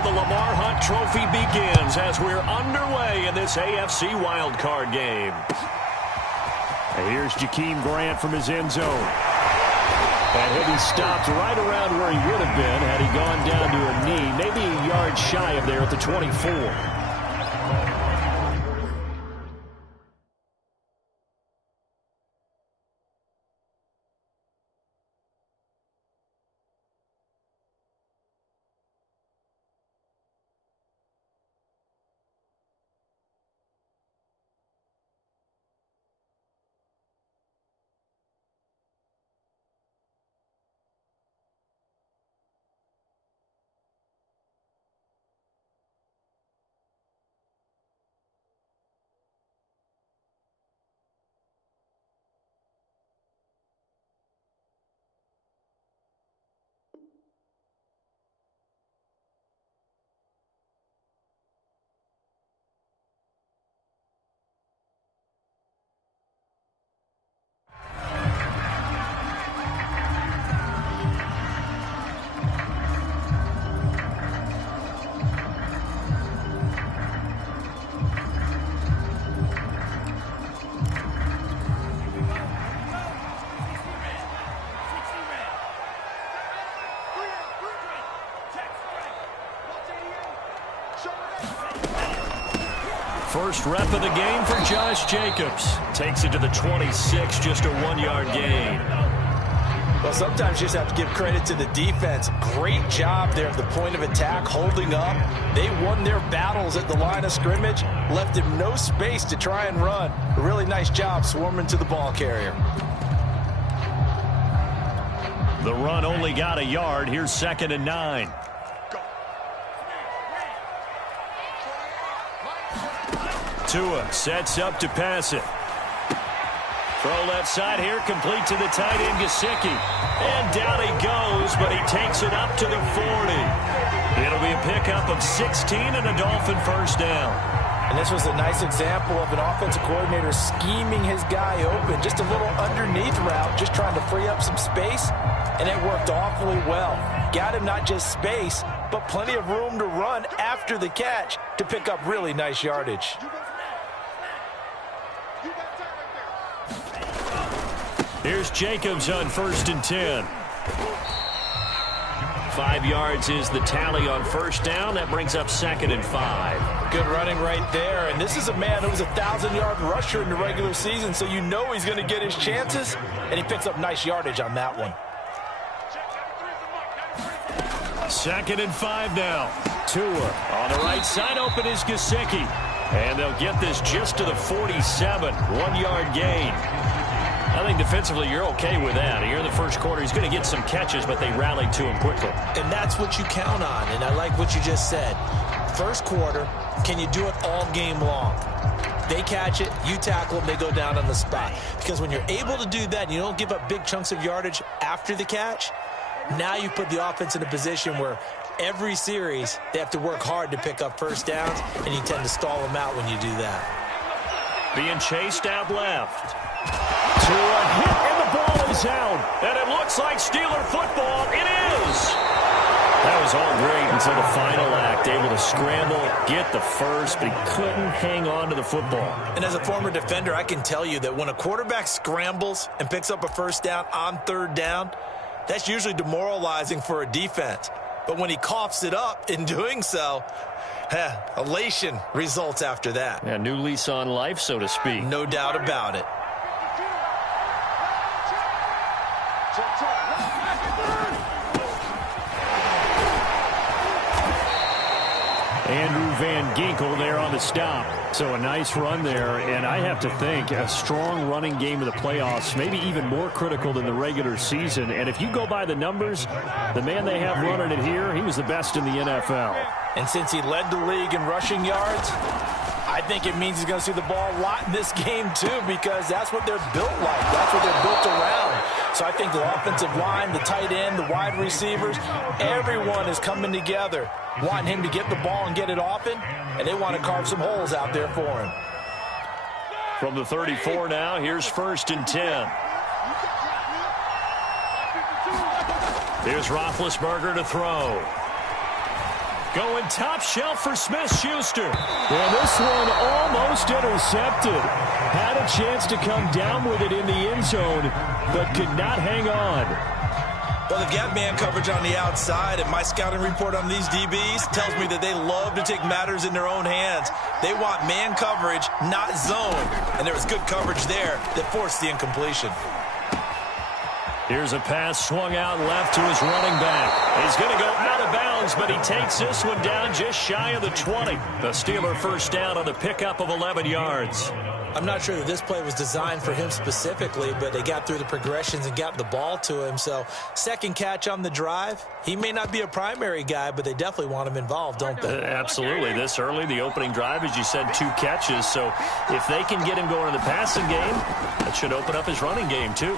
for the Lamar Hunt Trophy begins as we're underway in this AFC wildcard game. And here's Jakeem Grant from his end zone. And he'll be stopped right around where he would have been had he gone down to a knee, maybe a yard shy of there at the 24. First rep of the game for Josh Jacobs. Takes it to the 26, just a 1-yard gain. Well, sometimes you just have to give credit to the defense. Great job there at the point of attack, holding up. They won their battles at the line of scrimmage, left him no space to try and run. A really nice job swarming to the ball carrier. The run only got a yard. Here's 2nd and 9. Tua sets up to pass it. Throw left side here, complete to the tight end, Gesicki. And down he goes, but he takes it up to the 40. It'll be a pickup of 16 and a Dolphin first down. And this was a nice example of an offensive coordinator scheming his guy open. Just a little underneath route, just trying to free up some space, and it worked awfully well. Got him not just space, but plenty of room to run after the catch to pick up really nice yardage. Here's Jacobs on 1st and 10. 5 yards is the tally on first down. That brings up 2nd and 5. Good running right there. And this is a man who was a 1,000-yard rusher in the regular season, so you know he's going to get his chances, and he picks up nice yardage on that one. 2nd and 5 now. Tua on the right side, open is Gesicki. And they'll get this just to the 47. 1-yard gain. I think defensively you're okay with that. Here in the first quarter, he's going to get some catches, but they rallied to him quickly. And that's what you count on, and I like what you just said. First quarter, can you do it all game long? They catch it, you tackle them, they go down on the spot. Because when you're able to do that and you don't give up big chunks of yardage after the catch, now you put the offense in a position where every series they have to work hard to pick up first downs, and you tend to stall them out when you do that. Being chased out left. To a hit, and the ball is out. And it looks like Steeler football. It is. That was all great until the final act. Able to scramble, get the first, but he couldn't hang on to the football. And as a former defender, I can tell you that when a quarterback scrambles and picks up a first down on 3rd down, that's usually demoralizing for a defense. But when he coughs it up in doing so, elation results after that. Yeah, new lease on life, so to speak. No doubt about it. Andrew Van Ginkel there on the stop. So a nice run there, and I have to think a strong running game of the playoffs, maybe even more critical than the regular season. And if you go by the numbers, the man they have running it here, he was the best in the NFL. And since he led the league in rushing yards, I think it means he's going to see the ball a lot in this game too, because that's what they're built like. That's what they're built around. So I think the offensive line, the tight end, the wide receivers, everyone is coming together, wanting him to get the ball and get it often, and they want to carve some holes out there for him. From the 34 now, here's 1st and 10. Here's Roethlisberger to throw. Going top shelf for Smith-Schuster. And this one almost intercepted. Had a chance to come down with it in the end zone, but could not hang on. Well, they've got man coverage on the outside, and my scouting report on these DBs tells me that they love to take matters in their own hands. They want man coverage, not zone. And there was good coverage there that forced the incompletion. Here's a pass swung out left to his running back. He's going to go out of bounds, but he takes this one down just shy of the 20. The Steeler first down on the pickup of 11 yards. I'm not sure that this play was designed for him specifically, but they got through the progressions and got the ball to him. So second catch on the drive. He may not be a primary guy, but they definitely want him involved, don't they? Absolutely. This early, the opening drive, as you said, 2 catches. So if they can get him going in the passing game, that should open up his running game too.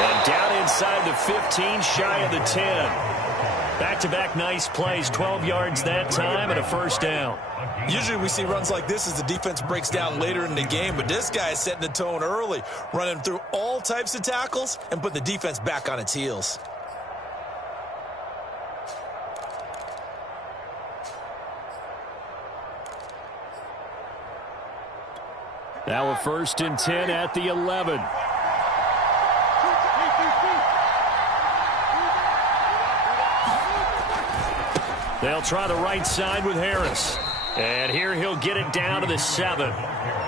And down inside the 15, shy of the 10. Back-to-back nice plays, 12 yards that time and a first down. Usually we see runs like this as the defense breaks down later in the game, but this guy is setting the tone early, running through all types of tackles and putting the defense back on its heels. Now a 1st and 10 at the 11. They'll try the right side with Harris. And here he'll get it down to the 7.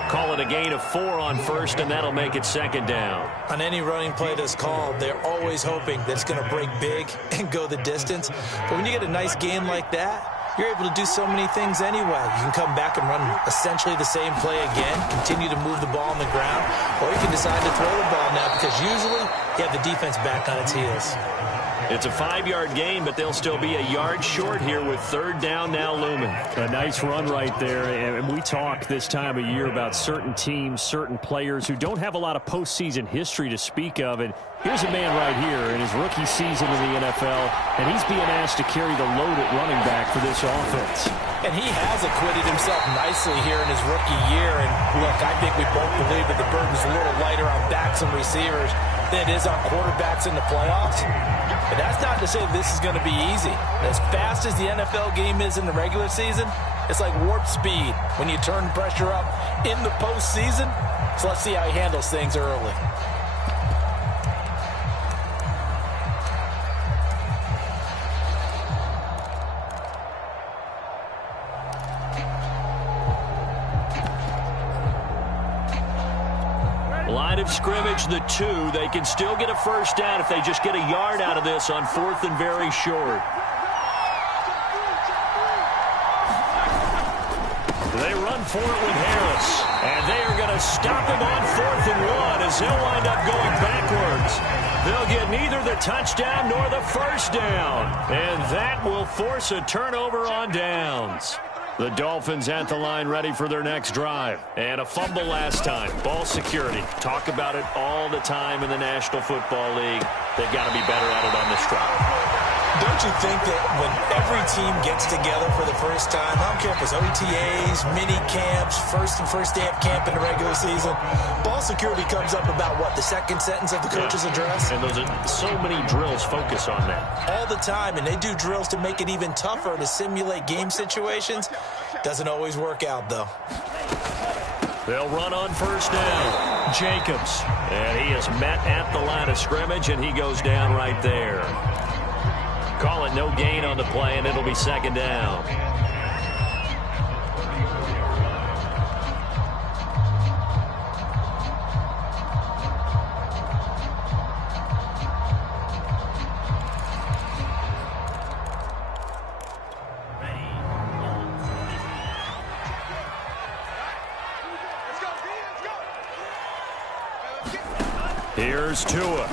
Call it a gain of 4 on first, and that'll make it second down. On any running play that's called, they're always hoping that it's going to break big and go the distance. But when you get a nice game like that, you're able to do so many things anyway. You can come back and run essentially the same play again, continue to move the ball on the ground, or you can decide to throw the ball now because usually you have the defense back on its heels. It's a 5-yard gain, but they'll still be a yard short here with 3rd down now looming. A nice run right there, and we talk this time of year about certain teams, certain players who don't have a lot of postseason history to speak of, and here's a man right here in his rookie season in the NFL, and he's being asked to carry the load at running back for this offense. And he has acquitted himself nicely here in his rookie year, and look, I think we both believe that the burden's a little lighter on backs and receivers than it is on quarterbacks in the playoffs. But that's not to say this is going to be easy. As fast as the NFL game is in the regular season, it's like warp speed when you turn pressure up in the postseason. So let's see how he handles things early. Line of scrimmage, the 2. They can still get a first down if they just get a yard out of this on 4th and very short. They run for it with Harris. And they are going to stop him on 4th and 1 as he'll wind up going backwards. They'll get neither the touchdown nor the first down. And that will force a turnover on downs. The Dolphins at the line ready for their next drive. And a fumble last time. Ball security. Talk about it all the time in the National Football League. They've got to be better at it on this drive. Don't you think that when every team gets together for the first time, I don't care if it's OTAs, mini camps, first day of camp in the regular season, ball security comes up about, what, the second sentence of the coach's address? And those are so many drills focus on that. All the time, and they do drills to make it even tougher to simulate game situations. Doesn't always work out, though. They'll run on first down. Jacobs. And he is met at the line of scrimmage, and he goes down right there. Call it no gain on the play, and it'll be second down. Here's Tua.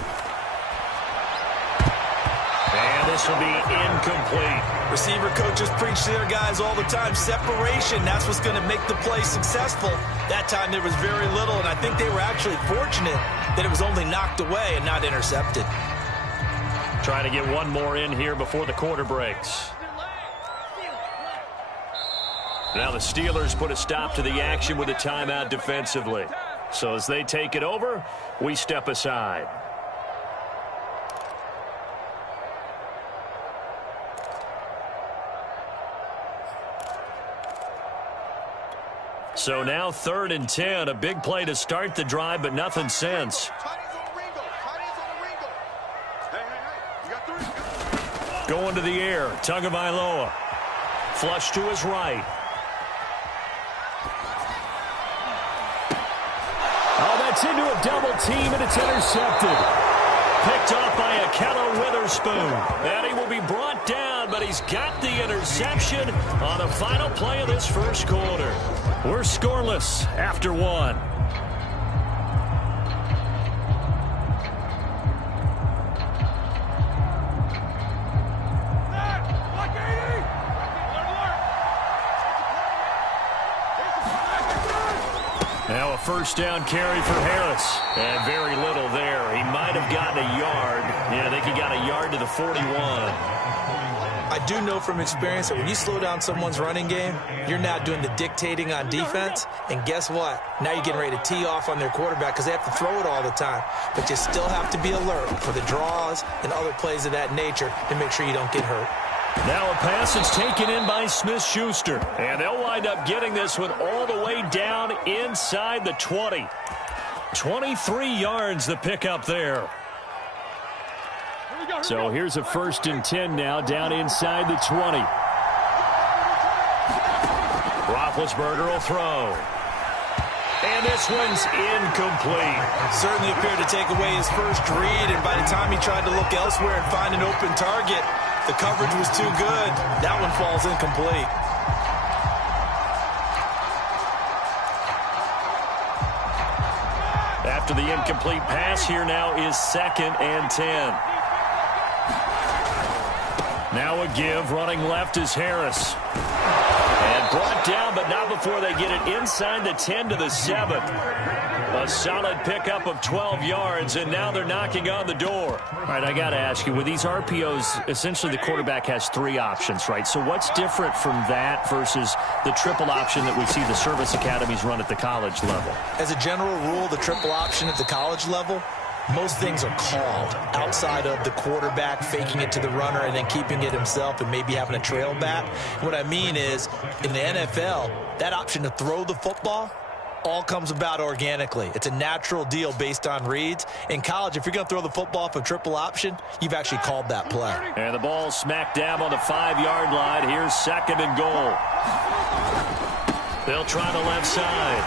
And this will be incomplete. Receiver coaches preach to their guys all the time. Separation, that's what's going to make the play successful. That time there was very little, and I think they were actually fortunate that it was only knocked away and not intercepted. Trying to get one more in here before the quarter breaks. Now the Steelers put a stop to the action with a timeout defensively. So as they take it over, we step aside. So now 3rd and 10, a big play to start the drive, but nothing since. Going to the air, Tagovailoa. Flush to his right. Oh, that's into a double team, and it's intercepted. Picked off by Akello Witherspoon. And he will be brought down, but he's got the interception on the final play of this first quarter. We're scoreless after one. Now a first down carry for Harris. And very little there. He might have gotten a yard. Yeah, I think he got a yard to the 41. I do know from experience that when you slow down someone's running game, you're now doing the dictating on defense. And guess what? Now you're getting ready to tee off on their quarterback because they have to throw it all the time. But you still have to be alert for the draws and other plays of that nature to make sure you don't get hurt. Now a pass is taken in by Smith-Schuster. And they'll wind up getting this one all the way down inside the 20. 23 yards the pickup there. So here's a 1st and 10 now down inside the 20. Roethlisberger will throw. And this one's incomplete. Certainly appeared to take away his first read, and by the time he tried to look elsewhere and find an open target, the coverage was too good. That one falls incomplete. After the incomplete pass, here now is 2nd and 10. Now a give, running left is Harris. And brought down, but not before they get it inside the 10 to the 7. A solid pickup of 12 yards, and now they're knocking on the door. All right, I got to ask you, with these RPOs, essentially the quarterback has 3 options, right? So what's different from that versus the triple option that we see the service academies run at the college level? As a general rule, the triple option at the college level, most things are called outside of the quarterback faking it to the runner and then keeping it himself and maybe having a trail back. What I mean is, in the NFL, that option to throw the football all comes about organically. It's a natural deal based on reads. In college, if you're going to throw the football for triple option, you've actually called that play. And the ball smacked down on the 5-yard line. Here's 2nd and goal. They'll try the left side.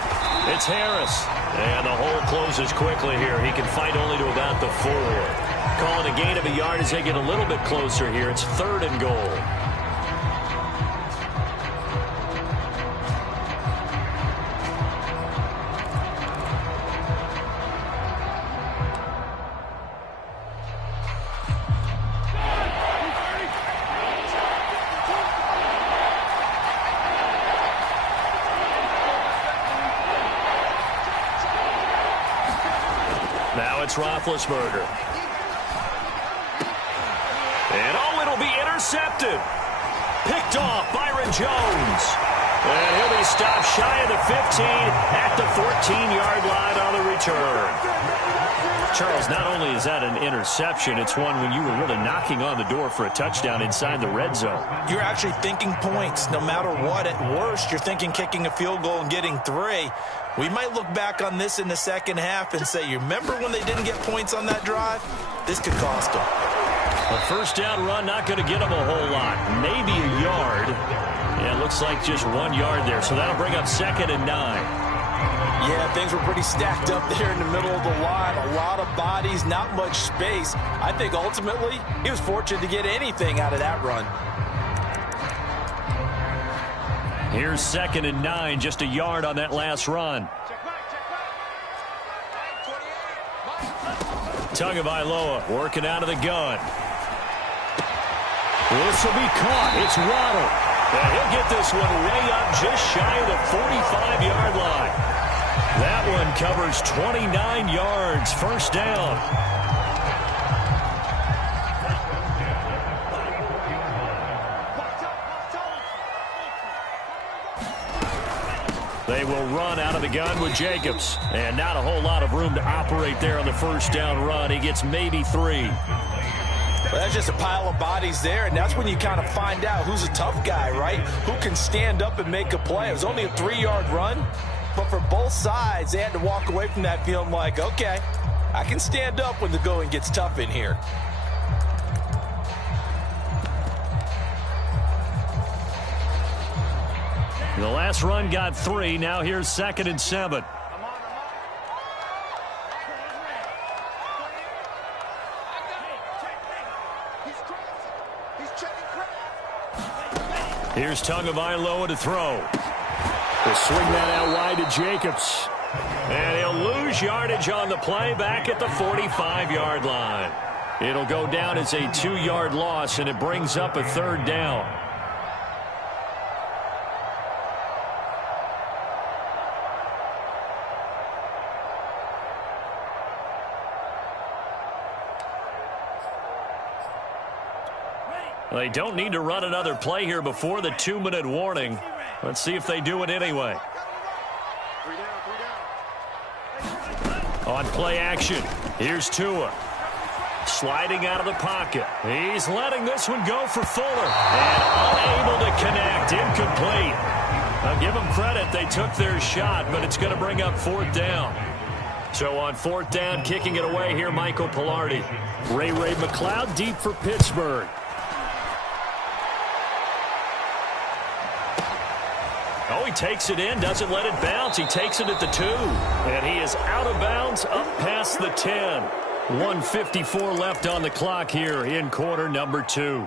It's Harris. And the hole closes quickly here. He can fight only to about the 4. Calling a gain of a yard as they get a little bit closer here. It's 3rd and goal. Now it's Roethlisberger. And it'll be intercepted. Picked off Byron Jones. And he'll be stopped shy of the 15 at the 14-yard line on the return. Charles, not only is that an interception, it's one when you were really knocking on the door for a touchdown inside the red zone. You're actually thinking points. No matter what, at worst, you're thinking kicking a field goal and getting 3. We might look back on this in the second half and say, you remember when they didn't get points on that drive? This could cost them. A first down run, not going to get them a whole lot. Maybe a yard. Yeah, it looks like just 1 yard there. So that'll bring up 2nd and 9. Yeah, things were pretty stacked up there in the middle of the line. A lot of bodies, not much space. I think ultimately he was fortunate to get anything out of that run. Here's 2nd and 9, just a yard on that last run. Tagovailoa working out of the gun. This will be caught. It's Waddle. And he'll get this one way up just shy of the 45-yard line. That one covers 29 yards. First down. They will run out of the gun with Jacobs. And not a whole lot of room to operate there on the first down run. He gets maybe 3. Well, that's just a pile of bodies there, and that's when you kind of find out who's a tough guy, right? Who can stand up and make a play. It was only a 3-yard run, but for both sides, they had to walk away from that feeling like, okay, I can stand up when the going gets tough in here. The last run got 3. Now here's 2nd and 7. Here's Tagovailoa to throw. He'll swing that out wide to Jacobs. And he'll lose yardage on the play back at the 45-yard line. It'll go down as a 2-yard loss, and it brings up a 3rd down. They don't need to run another play here before the 2-minute warning. Let's see if they do it anyway. On play action, here's Tua. Sliding out of the pocket. He's letting this one go for Fuller. And unable to connect. Incomplete. I'll give them credit. They took their shot, but it's going to bring up 4th down. So on 4th down, kicking it away here, Michael Pilardi. Ray McLeod deep for Pittsburgh. Oh, he takes it in, doesn't let it bounce. He takes it at the 2. And he is out of bounds, up past the 10. 1:54 left on the clock here in quarter number 2.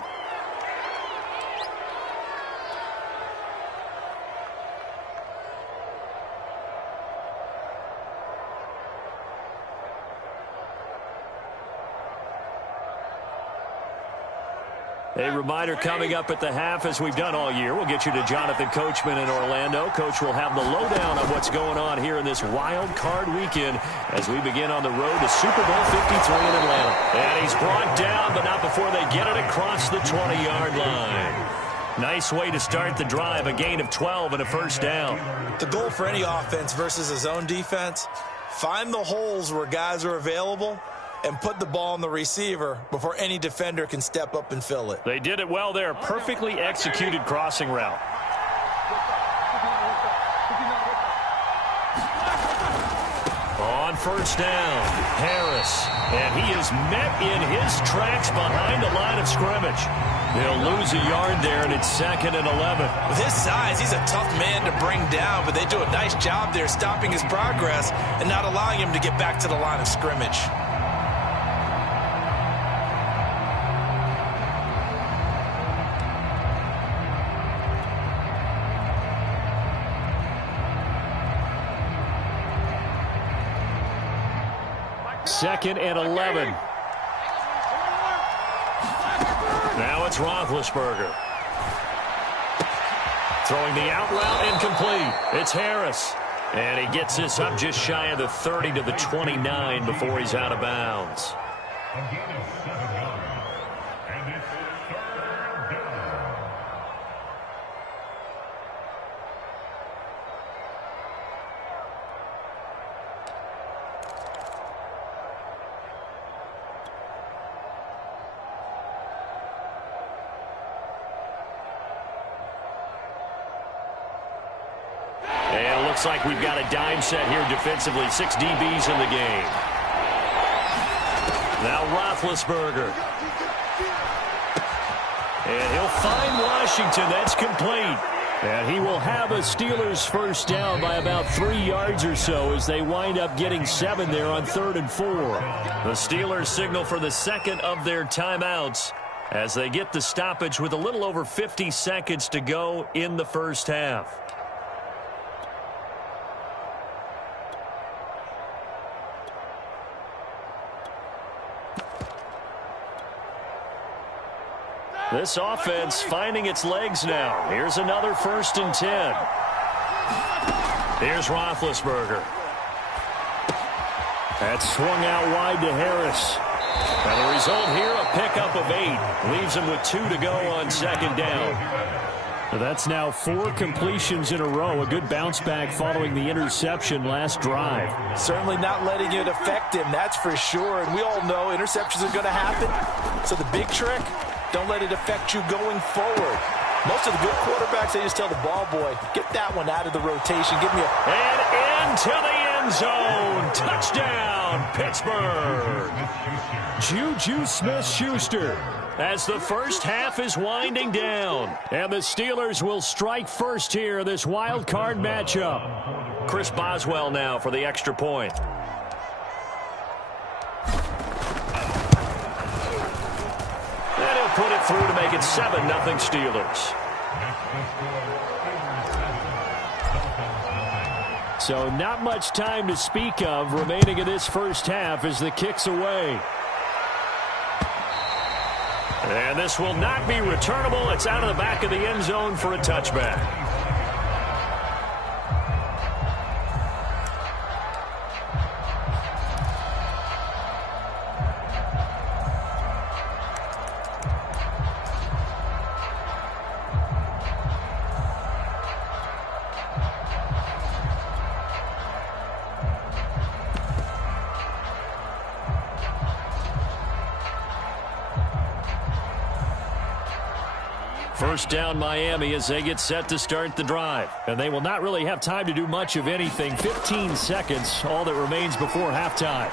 A reminder coming up at the half, as we've done all year. We'll get you to Jonathan Coachman in Orlando. Coach will have the lowdown on what's going on here in this wild card weekend as we begin on the road to Super Bowl 53 in Atlanta. And he's brought down, but not before they get it across the 20-yard line. Nice way to start the drive, a gain of 12 and a 1st down. The goal for any offense versus a zone defense, find the holes where guys are available and put the ball on the receiver before any defender can step up and fill it. They did it well there. Perfectly executed crossing route. On 1st down, Harris. And he is met in his tracks behind the line of scrimmage. They'll lose a yard there, and it's 2nd and 11. With his size, he's a tough man to bring down, but they do a nice job there stopping his progress and not allowing him to get back to the line of scrimmage. Second and 11. Now it's Roethlisberger. Throwing the out route, incomplete. It's Harris. And he gets this up just shy of the 30 to the 29 before he's out of bounds. Looks like we've got a dime set here defensively. 6 DBs in the game. Now Roethlisberger. And he'll find Washington. That's complete. And he will have a Steelers 1st down by about 3 yards or so as they wind up getting 7 there on 3rd and 4. The Steelers signal for the 2nd of their timeouts as they get the stoppage with a little over 50 seconds to go in the 1st half. This offense finding its legs now. Here's another 1st and 10. Here's Roethlisberger. That's swung out wide to Harris. And the result here, a pickup of 8. Leaves him with 2 to go on 2nd down. That's now 4 completions in a row. A good bounce back following the interception last drive. Certainly not letting it affect him, that's for sure. And we all know interceptions are going to happen. So the big trick, don't let it affect you going forward. Most of the good quarterbacks, they just tell the ball boy, get that one out of the rotation. Give me a... And into the end zone. Touchdown, Pittsburgh. Juju Smith-Schuster. As the first half is winding down. And the Steelers will strike first here in this wild card matchup. Chris Boswell now for the extra point. And he'll put it through to make it 7-0 Steelers. So not much time to speak of remaining in this first half as the kick's away. And this will not be returnable. It's out of the back of the end zone for a touchback. First down Miami as they get set to start the drive. And they will not really have time to do much of anything. 15 seconds, all that remains before halftime.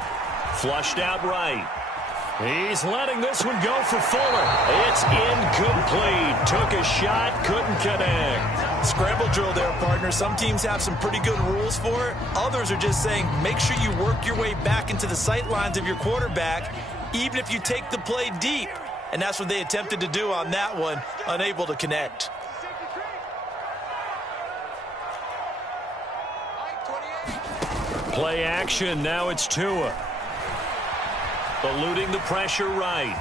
Flushed out right. He's letting this one go for Fuller. It's incomplete. Took a shot, couldn't connect. Scramble drill there, partner. Some teams have some pretty good rules for it. Others are just saying, make sure you work your way back into the sight lines of your quarterback, even if you take the play deep. And that's what they attempted to do on that one, unable to connect. Play action, now it's Tua. Eluding the pressure right.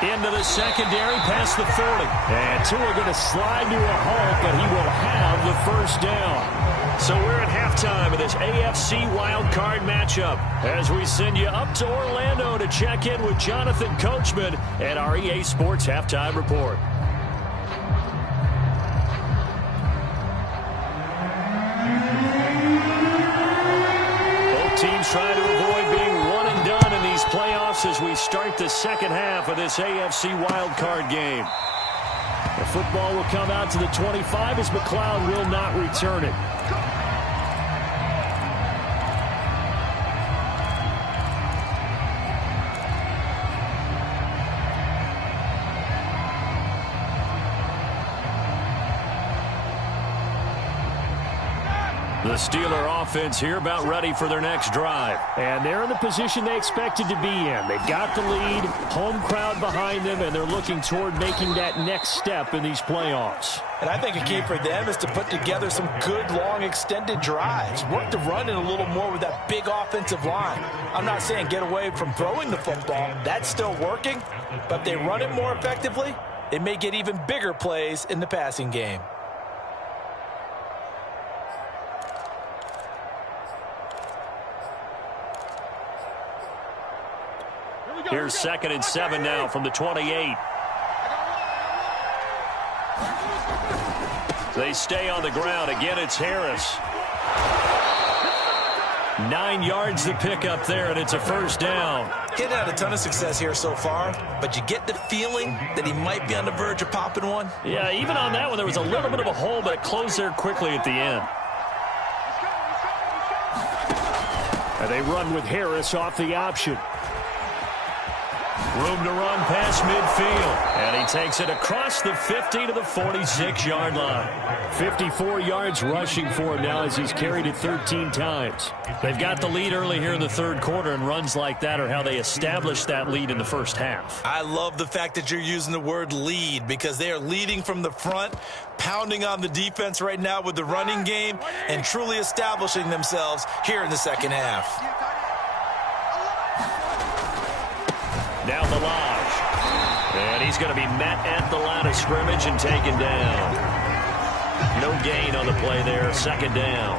Into the secondary, past the 40. And Tua going to slide to a halt, but he will have the first down. So we're at halftime of this AFC wildcard matchup as we send you up to Orlando to check in with Jonathan Coachman at our EA Sports Halftime Report. Both teams trying to avoid being one and done in these playoffs as we start the second half of this AFC wildcard game. The football will come out to the 25 as McLeod will not return it. The Steeler offense here about ready for their next drive. And they're in the position they expected to be in. They've got the lead, home crowd behind them, and they're looking toward making that next step in these playoffs. And I think a key for them is to put together some good, long, extended drives. Work the run in a little more with that big offensive line. I'm not saying get away from throwing the football. That's still working. But if they run it more effectively, they may get even bigger plays in the passing game. Here's 2nd and 7 now from the 28. They stay on the ground. Again, it's Harris. 9 yards to pick up there, and it's a first down. He's had a ton of success here so far, but you get the feeling that he might be on the verge of popping one. Yeah, even on that one, there was a little bit of a hole, but it closed there quickly at the end. And they run with Harris off the option. Room to run past midfield. And he takes it across the 50 to the 46-yard line. 54 yards rushing for him now as he's carried it 13 times. They've got the lead early here in the third quarter, and runs like that are how they established that lead in the first half. I love the fact that you're using the word lead because they are leading from the front, pounding on the defense right now with the running game, and truly establishing themselves here in the second half. Now Balaj. And he's going to be met at the line of scrimmage and taken down. No gain on the play there. Second down.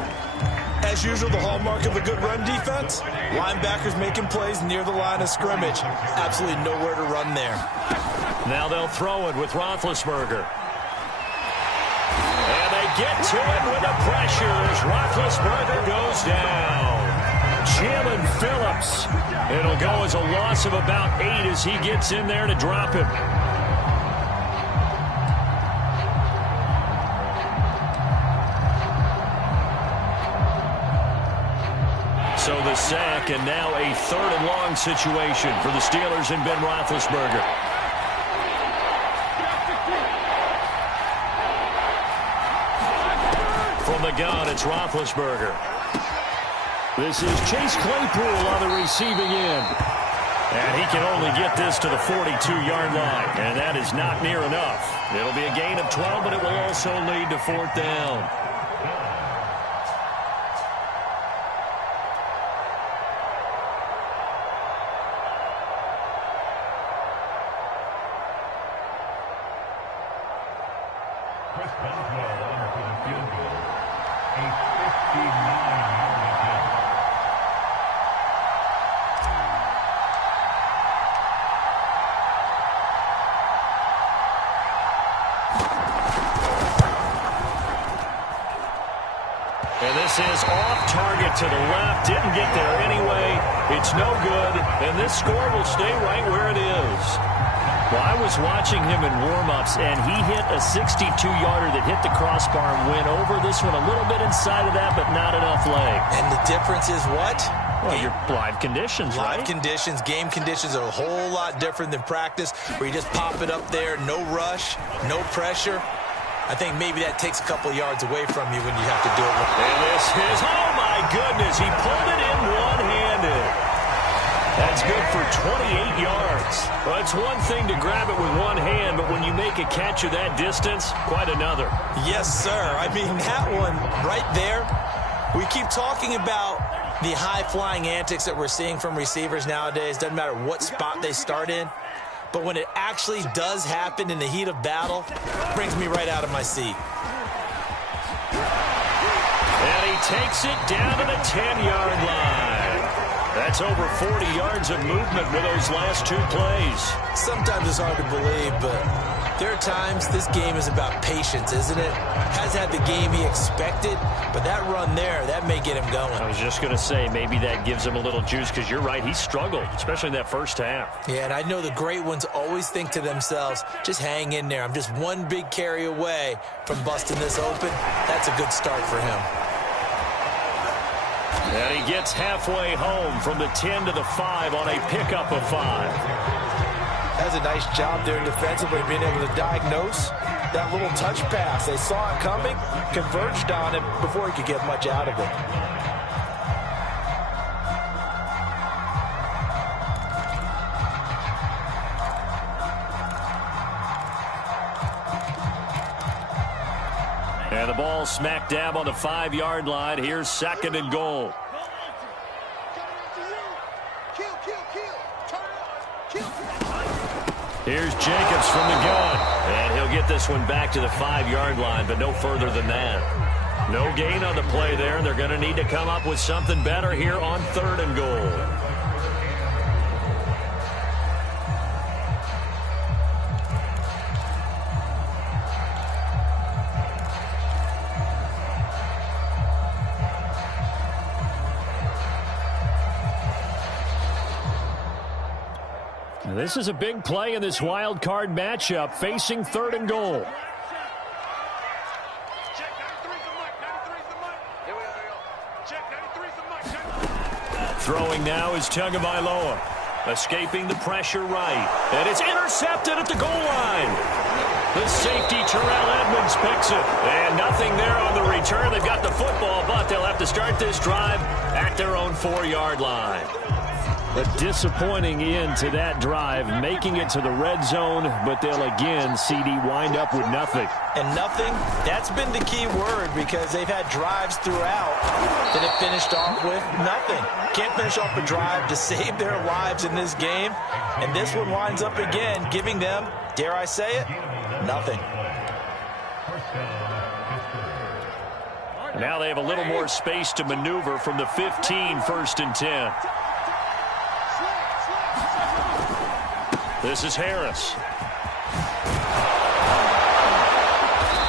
As usual, the hallmark of a good run defense, linebackers making plays near the line of scrimmage. Absolutely nowhere to run there. Now they'll throw it with Roethlisberger. And they get to it with the pressure as Roethlisberger goes down. Jalen Phillips. It'll go as a loss of about 8 as he gets in there to drop him. So the sack, and now a 3rd and long situation for the Steelers and Ben Roethlisberger. From the gun, it's Roethlisberger. This is Chase Claypool on the receiving end. And he can only get this to the 42-yard line, and that is not near enough. It'll be a gain of 12, but it will also lead to 4th down. And this is off target to the left. Didn't get there anyway. It's no good. And this score will stay right where it is. Well, I was watching him in warm-ups, and he hit a 62-yarder that hit the crossbar and went over. This one a little bit inside of that, but not enough leg. And the difference is what? Well, your live conditions, right? Live conditions, game conditions are a whole lot different than practice, where you just pop it up there, no rush, no pressure. I think maybe that takes a couple of yards away from you when you have to do it. And this is, oh my goodness, he pulled it in one-handed. That's good for 28 yards. Well, it's one thing to grab it with one hand, but when you make a catch of that distance, quite another. Yes, sir. I mean, that one right there, we keep talking about the high-flying antics that we're seeing from receivers nowadays. Doesn't matter what spot they start in. But when it actually does happen in the heat of battle, it brings me right out of my seat. And he takes it down to the 10-yard line. That's over 40 yards of movement with those last 2 plays. Sometimes it's hard to believe, but there are times this game is about patience, isn't it? Has had the game he expected, but that run there, that may get him going. I was just going to say, maybe that gives him a little juice, because you're right, he struggled, especially in that first half. Yeah, and I know the great ones always think to themselves, just hang in there. I'm just one big carry away from busting this open. That's a good start for him. And he gets halfway home from the 10 to the 5 on a pickup of 5. That's a nice job there defensively, being able to diagnose that little touch pass. They saw it coming, converged on it before he could get much out of it. And the ball smack dab on the 5-yard line. Here's 2nd and goal. Here's Jacobs from the gun. And he'll get this one back to the 5-yard line, but no further than that. No gain on the play there. They're going to need to come up with something better here on 3rd and goal. This is a big play in this wild card matchup, facing 3rd and goal. Throwing now is Tagovailoa. Escaping the pressure right. And it's intercepted at the goal line. The safety, Terrell Edmonds, picks it. And nothing there on the return. They've got the football, but they'll have to start this drive at their own 4-yard line. A disappointing end to that drive, making it to the red zone, but they'll again, CD, wind up with nothing. And nothing, that's been the key word, because they've had drives throughout that have finished off with nothing. Can't finish off a drive to save their lives in this game. And this one winds up again, giving them, dare I say it, nothing. Now they have a little more space to maneuver from the 15, 1st and 10. This is Harris.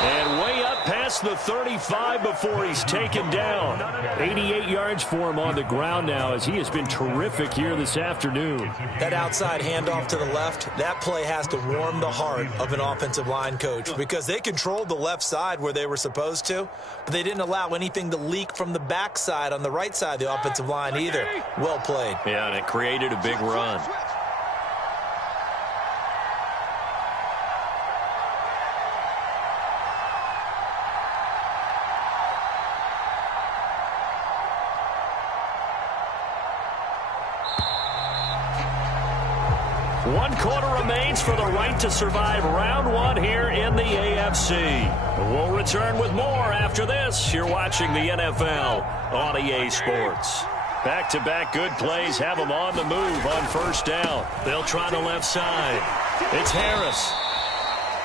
And way up past past the 35 before he's taken down. 88 yards for him on the ground now as he has been terrific here this afternoon. That outside handoff to the left, that play has to warm the heart of an offensive line coach because they controlled the left side where they were supposed to, but they didn't allow anything to leak from the backside on the right side of the offensive line either. Well played. Yeah, and it created a big run. One quarter remains for the right to survive round one here in the AFC. We'll return with more after this. You're watching the NFL on EA Sports. Back-to-back good plays have them on the move on first down. They'll try the left side. It's Harris.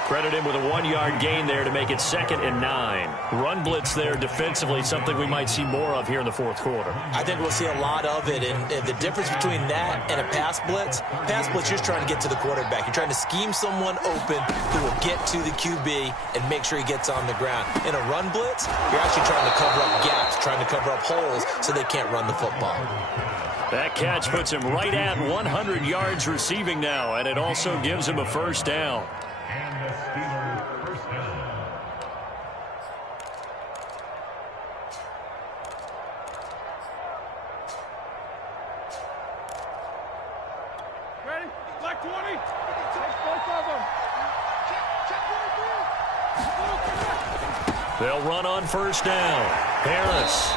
Credit him with a 1-yard gain there to make it 2nd and 9. Run blitz there defensively, something we might see more of here in the fourth quarter. I think we'll see a lot of it, and the difference between that and a pass blitz, you're just trying to get to the quarterback. You're trying to scheme someone open who will get to the QB and make sure he gets on the ground. In a run blitz, you're actually trying to cover up gaps, trying to cover up holes so they can't run the football. That catch puts him right at 100 yards receiving now, and it also gives him a first down. They'll run on first down. Harris.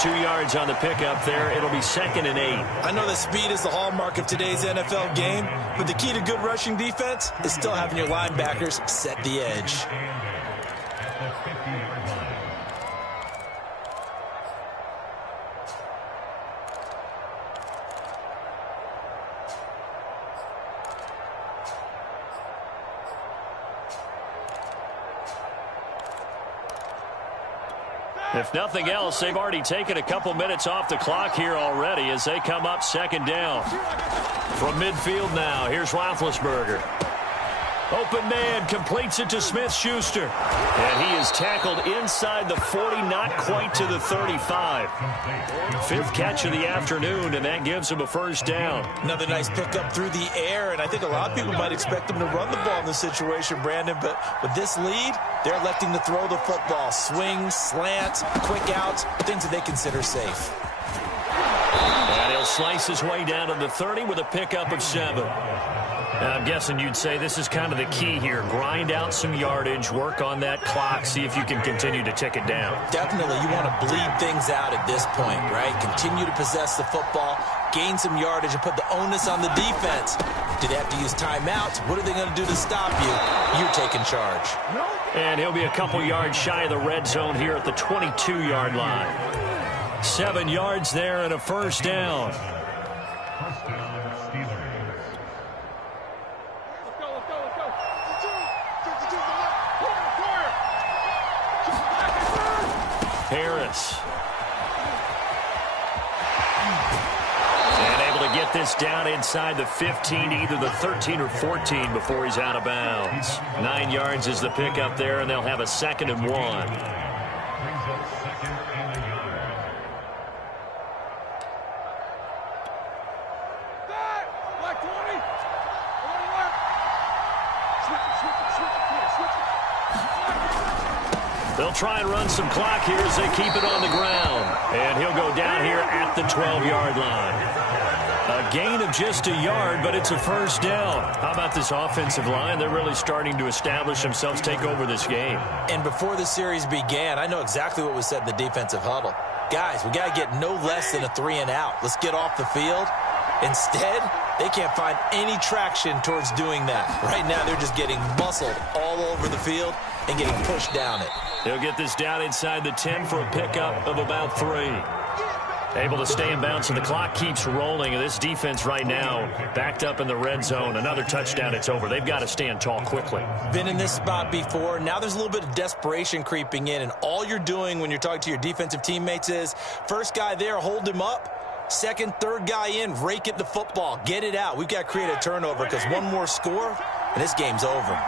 2 yards on the pickup there. It'll be 2nd and 8. I know that speed is the hallmark of today's NFL game, but the key to good rushing defense is still having your linebackers set the edge. If nothing else, they've already taken a couple minutes off the clock here already as they come up 2nd down. From midfield now, here's Roethlisberger. Open man, completes it to Smith-Schuster. And he is tackled inside the 40, not quite to the 35. 5th catch of the afternoon, and that gives him a first down. Another nice pickup through the air, and I think a lot of people might expect them to run the ball in this situation, Brandon, but with this lead, they're electing to throw the football. Swings, slants, quick outs, things that they consider safe. And he'll slice his way down to the 30 with a pickup of 7. I'm guessing you'd say this is kind of the key here. Grind out some yardage, work on that clock, see if you can continue to tick it down. Definitely, you want to bleed things out at this point, right? Continue to possess the football, gain some yardage, and put the onus on the defense. Do they have to use timeouts? What are they going to do to stop you? You're taking charge. And he'll be a couple yards shy of the red zone here at the 22-yard line. 7 yards there and a first down. Harris. And able to get this down inside the 15, either the 13 or 14 before he's out of bounds. 9 yards is the pickup there, and they'll have a 2nd and 1. They'll try and run some clock here as they keep it on the ground. And he'll go down here at the 12-yard line. A gain of just a yard, but it's a first down. How about this offensive line? They're really starting to establish themselves, take over this game. And before the series began, I know exactly what was said in the defensive huddle. Guys, we got to get no less than a 3 and out. Let's get off the field. Instead, they can't find any traction towards doing that. Right now, they're just getting muscled all over the field and getting pushed down it. They'll get this down inside the 10 for a pickup of about 3. Able to stay in bounds, and the clock keeps rolling. And this defense right now backed up in the red zone. Another touchdown, it's over. They've got to stand tall quickly. Been in this spot before. Now there's a little bit of desperation creeping in, and all you're doing when you're talking to your defensive teammates is first guy there, hold him up. Second, third guy in, rake it the football. Get it out. We've got to create a turnover because one more score, and this game's over.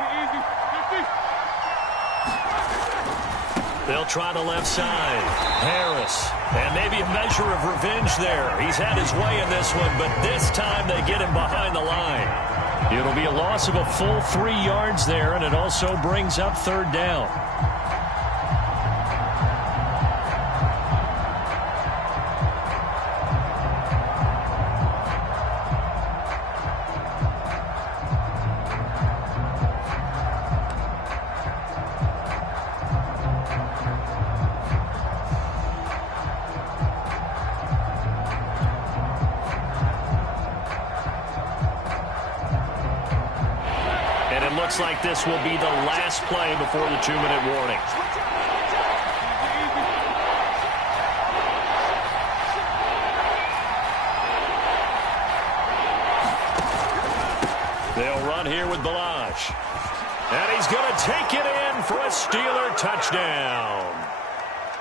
They'll try the left side. Harris. And maybe a measure of revenge there. He's had his way in this one, but this time they get him behind the line. It'll be a loss of a full 3 yards there, and it also brings up third down. Looks like this will be the last play before the 2-minute warning. They'll run here with Balaj. And he's going to take it in for a Steeler touchdown.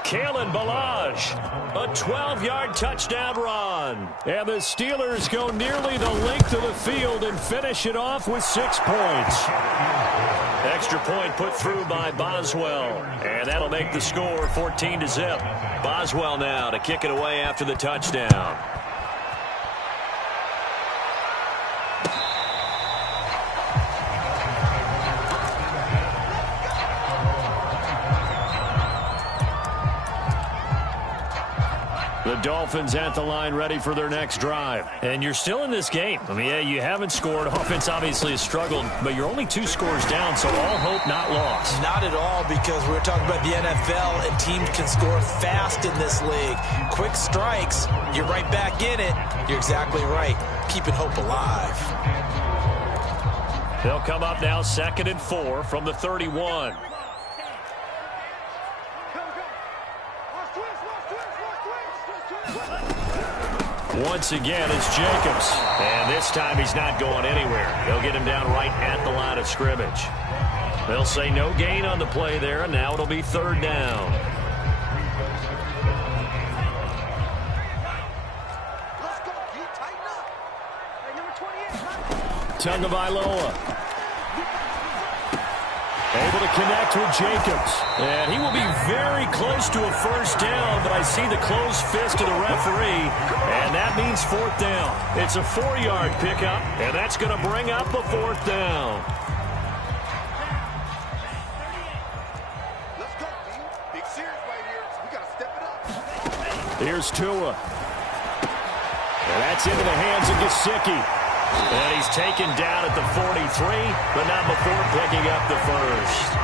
Kalen Balaj, a 12-yard touchdown run. And the Steelers go nearly the length of the field and finish it off with 6 points. Extra point put through by Boswell. And that'll make the score 14-0. Boswell now to kick it away after the touchdown. The Dolphins at the line ready for their next drive. And you're still in this game. I mean, yeah, you haven't scored. Offense obviously has struggled, but you're only 2 scores down, so all hope not lost. Not at all, because we're talking about the NFL, and teams can score fast in this league. Quick strikes, you're right back in it. You're exactly right. Keeping hope alive. They'll come up now 2nd and 4 from the 31. Once again, it's Jacobs. And this time he's not going anywhere. They'll get him down right at the line of scrimmage. They'll say no gain on the play there, and now it'll be 3rd down. Tagovailoa. Able to connect with Jacobs. And he will be very close to a 1st down, but I see the closed fist of the referee, and that means 4th down. It's a 4-yard pickup, and that's going to bring up a 4th down. Let's go, team. Big series right here. We got to step it up. Here's Tua. And that's into the hands of Gesicki. And he's taken down at the 43, but not before picking up the 1st.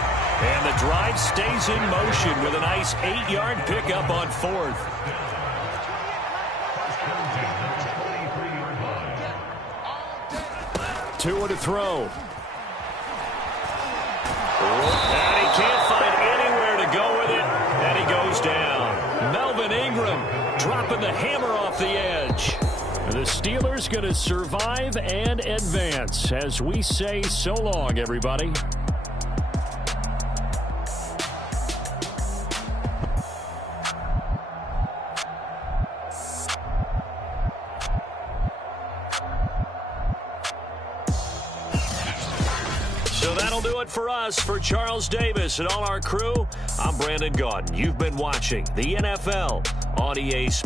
And the drive stays in motion with a nice 8-yard pickup on 4th. Tua to throw. And he can't find anywhere to go with it, and he goes down. Melvin Ingram dropping the hammer off the edge. The Steelers going to survive and advance as we say so long, everybody. So that'll do it for us. For Charles Davis and all our crew, I'm Brandon Gaudin. You've been watching the NFL on EA Sports.